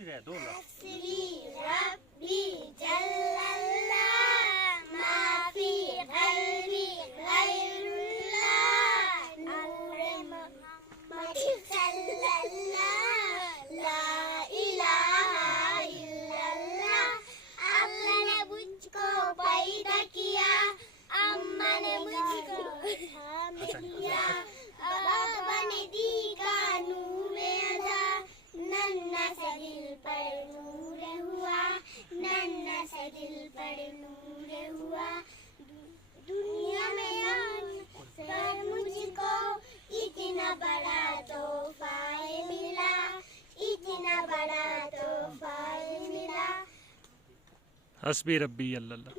ही रहे 2 लाख। हस्बी रब्बी जल्लल्लाह माफी क़ल्बी गैरुल्लाह नूरे मोहम्मद सल्लल्लाह ला इलाहा इल्लल्लाह। अल्लाह ने मुझको पैदा किया, अम्मा ने मुझको किया, बाबा ने दी कानूने अदा, नन्ना सा दिल पर नूर हुआ, नन्ना सा दिल पर नूर हुआ। दुनिया में आने पर मुझको इतना बड़ा तोहफा मिला, इतना बड़ा तोहफा मिला। हस्बी रब्बी अल्लाह।